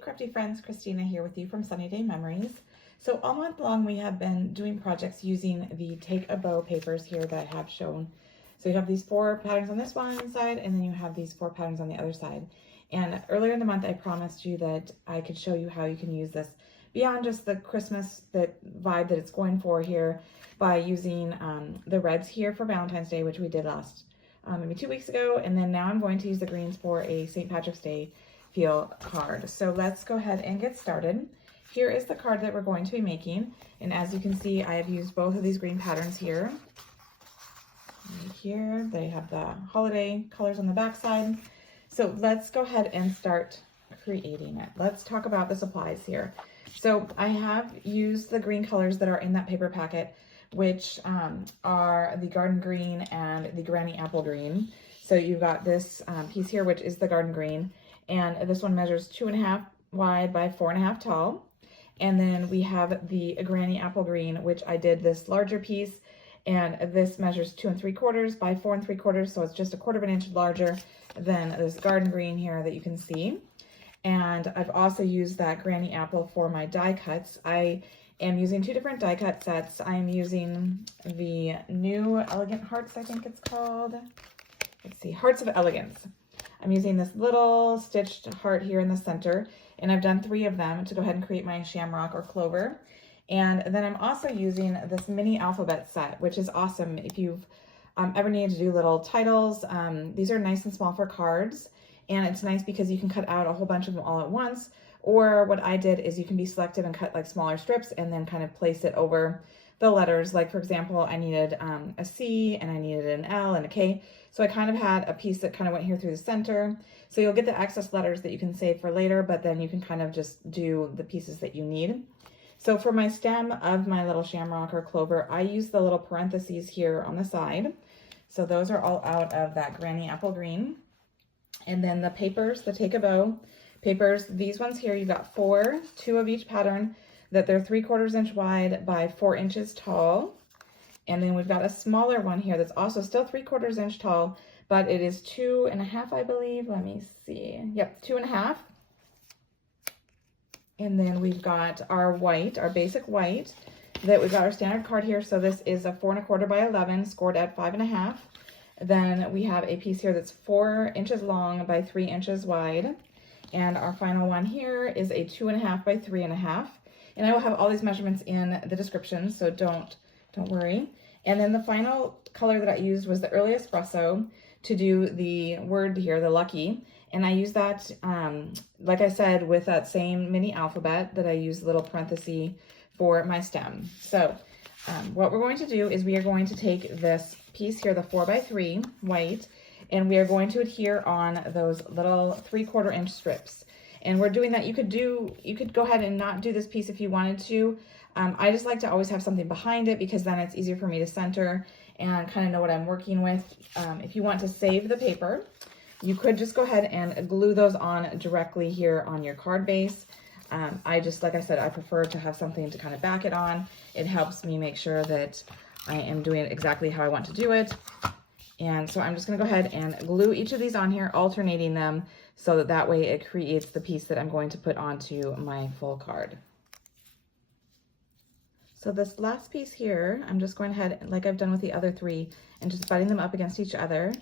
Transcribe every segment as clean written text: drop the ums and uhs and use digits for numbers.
crafty friends, Christina here with you from Sunny Day Memories. So all month long we have been doing projects using the Take a Bow papers here that I have shown. So you have these 4 patterns on this one side, and then you have these 4 patterns on the other side. And earlier in the month I promised you that I could show you how you can use this beyond just the Christmas vibe that it's going for here by using the reds here for Valentine's Day, which we did last maybe 2 weeks ago, and then now I'm going to use the greens for a St. Patrick's Day feel card. So let's go ahead and get started. Here is the card that we're going to be making, and as you can see, I have used both of these green patterns here. Right here, they have the holiday colors on the back side. So let's go ahead and start creating it. Let's talk about the supplies here. So I have used the green colors that are in that paper packet, which are the garden green and the granny apple green. So you've got this piece here, which is the garden green, and this one measures 2.5 wide by 4.5 tall. And then we have the granny apple green, which I did this larger piece, and this measures 2 3/4 by 4 3/4, so it's just 1/4 inch larger than this garden green here that you can see. And I've also used that granny apple for my die cuts. I am using 2 different die cut sets. I'm using the new Elegant Hearts, I think it's called. Let's see, Hearts of Elegance. I'm using this little stitched heart here in the center, and I've done 3 of them to go ahead and create my shamrock or clover. And then I'm also using this mini alphabet set, which is awesome if you've ever needed to do little titles. These are nice and small for cards, and it's nice because you can cut out a whole bunch of them all at once. Or what I did is you can be selective and cut like smaller strips and then kind of place it over the letters. Like for example, I needed a C and I needed an L and a K. So I kind of had a piece that kind of went here through the center. So you'll get the excess letters that you can save for later, but then you can kind of just do the pieces that you need. So for my stem of my little shamrock or clover, I use the little parentheses here on the side. So those are all out of that granny apple green. And then the papers, the Take a Bow papers, these ones here, you've got 4, 2 of each pattern, that they're 3/4 inch wide by 4 inches tall. And then we've got a smaller one here that's also still 3/4 inch tall, but it is 2.5, I believe. Let me see. Yep, 2.5. And then we've got our white, our basic white, that we've got our standard card here. So this is a 4 1/4 by 11, scored at 5.5. Then we have a piece here that's 4 inches long by 3 inches wide. And our final one here is a 2.5 by 3.5. And I will have all these measurements in the description, so don't worry. And then the final color that I used was the early espresso to do the word here, the lucky. And I used that, like I said, with that same mini alphabet that I used the little parenthesis for my stem. So what we're going to do is we are going to take this piece here, the 4 by 3 white, and we are going to adhere on those little 3/4 inch strips. And we're doing that. You could go ahead and not do this piece if you wanted to. I just like to always have something behind it because then it's easier for me to center and kind of know what I'm working with. If you want to save the paper, you could just go ahead and glue those on directly here on your card base. Like I said, I prefer to have something to kind of back it on. It helps me make sure that I am doing it exactly how I want to do it. And so I'm just going to go ahead and glue each of these on here, alternating them so that way it creates the piece that I'm going to put onto my full card. So this last piece here, I'm just going ahead, like I've done with the other 3, and just butting them up against each other.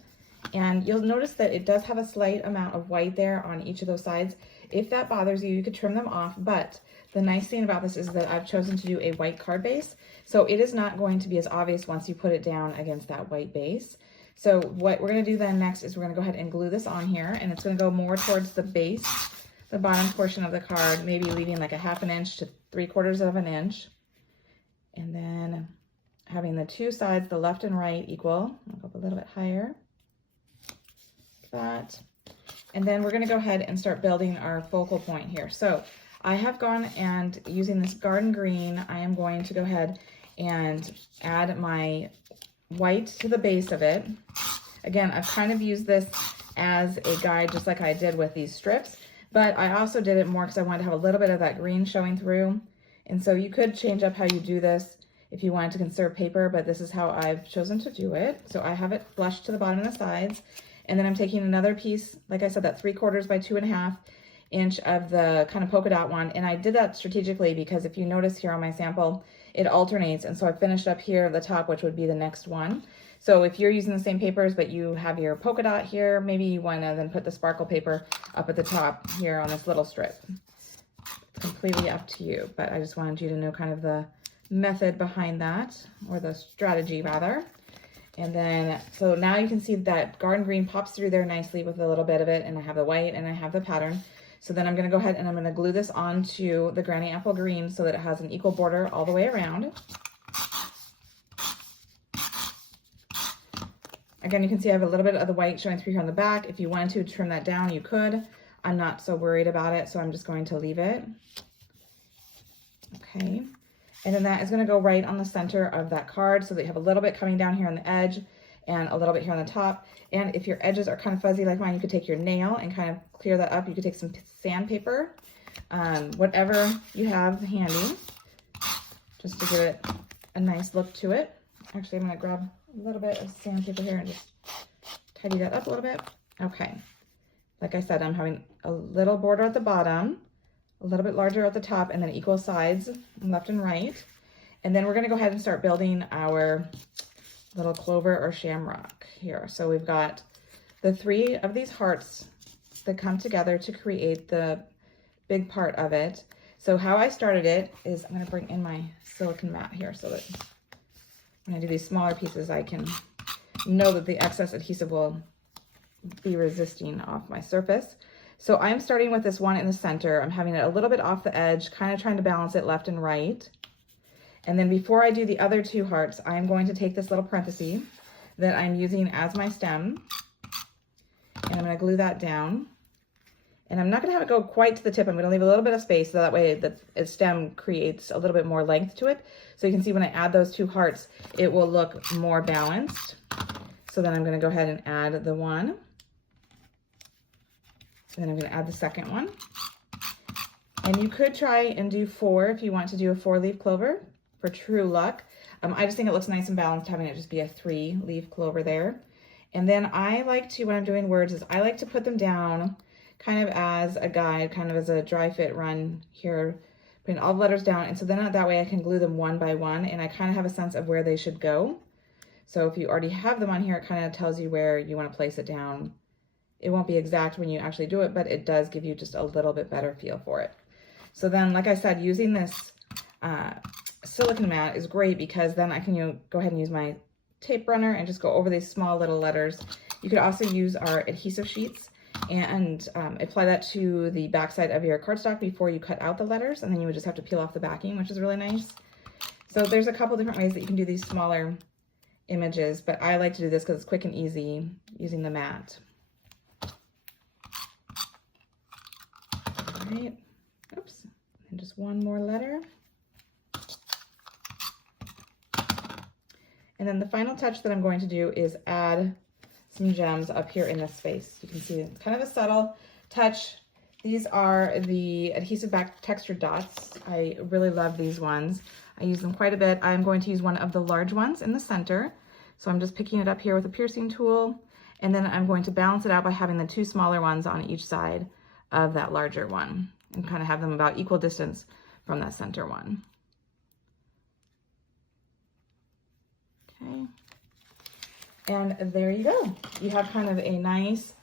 And you'll notice that it does have a slight amount of white there on each of those sides. If that bothers you, you could trim them off, but the nice thing about this is that I've chosen to do a white card base, so it is not going to be as obvious once you put it down against that white base. So what we're going to do then next is we're going to go ahead and glue this on here, and it's going to go more towards the base, the bottom portion of the card, maybe leaving like 1/2 inch to 3/4 inch. And then having the 2 sides, the left and right, equal. I'll go up a little bit higher. Like that. And then we're going to go ahead and start building our focal point here. So I have gone and using this garden green, I am going to go ahead and add my white to the base of it. Again, I've kind of used this as a guide just like I did with these strips, but I also did it more because I wanted to have a little bit of that green showing through. And so you could change up how you do this if you wanted to conserve paper, but this is how I've chosen to do it. So I have it flush to the bottom and the sides, and then I'm taking another piece, like I said, that 3/4 by 2.5, inch of the kind of polka dot one. And I did that strategically because if you notice here on my sample, it alternates. And so I finished up here at the top, which would be the next one. So if you're using the same papers, but you have your polka dot here, maybe you want to then put the sparkle paper up at the top here on this little strip. It's completely up to you, but I just wanted you to know kind of the method behind that, or the strategy rather. And then, so now you can see that garden green pops through there nicely with a little bit of it, and I have the white and I have the pattern. So then I'm gonna go ahead and I'm gonna glue this onto the Granny Apple Green so that it has an equal border all the way around. Again, you can see I have a little bit of the white showing through here on the back. If you wanted to trim that down, you could. I'm not so worried about it, so I'm just going to leave it. Okay. And then that is going to go right on the center of that card so that you have a little bit coming down here on the edge and a little bit here on the top. And if your edges are kind of fuzzy like mine, you could take your nail and kind of clear that up. You could take some sandpaper, whatever you have handy, just to give it a nice look to it. Actually, I'm going to grab a little bit of sandpaper here and just tidy that up a little bit. Okay. Like I said, I'm having a little border at the bottom, a little bit larger at the top, and then equal sides left and right. And then we're going to go ahead and start building our little clover or shamrock here. So we've got the 3 of these hearts that come together to create the big part of it. So how I started it is I'm going to bring in my silicone mat here so that when I do these smaller pieces, I can know that the excess adhesive will be resisting off my surface. So I'm starting with this one in the center. I'm having it a little bit off the edge, kind of trying to balance it left and right. And then before I do the other 2 hearts, I'm going to take this little parenthesis that I'm using as my stem, and I'm going to glue that down. And I'm not going to have it go quite to the tip. I'm going to leave a little bit of space so that way the stem creates a little bit more length to it. So you can see when I add those 2 hearts, it will look more balanced. So then I'm going to go ahead and add the one. And then I'm going to add the second one. And you could try and do 4 if you want to do a 4-leaf clover for true luck. I just think it looks nice and balanced having it just be a 3-leaf clover there. And then I like to, when I'm doing words, is I like to put them down kind of as a guide, kind of as a dry fit run here, putting all the letters down. And so then that way I can glue them one by one, and I kind of have a sense of where they should go. So if you already have them on here, it kind of tells you where you want to place it down. It won't be exact when you actually do it, but it does give you just a little bit better feel for it. So then, like I said, using this silicone mat is great because then I can go ahead and use my tape runner and just go over these small little letters. You could also use our adhesive sheets and apply that to the backside of your cardstock before you cut out the letters, and then you would just have to peel off the backing, which is really nice. So there's a couple different ways that you can do these smaller images, but I like to do this because it's quick and easy using the mat. All right, oops, and just one more letter. And then the final touch that I'm going to do is add some gems up here in this space. You can see it's kind of a subtle touch. These are the Adhesive-Backed textured dots. I really love these ones. I use them quite a bit. I'm going to use one of the large ones in the center. So I'm just picking it up here with a piercing tool, and then I'm going to balance it out by having the 2 smaller ones on each side of that larger one and kind of have them about equal distance from that center one. Okay. And there you go. You have kind of a nice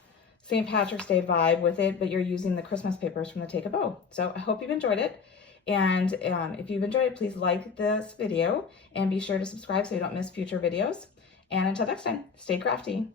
St. Patrick's Day vibe with it, but you're using the Christmas papers from the Take a Bow. So I hope you've enjoyed it. And if you've enjoyed it, please like this video and be sure to subscribe so you don't miss future videos. And until next time, stay crafty.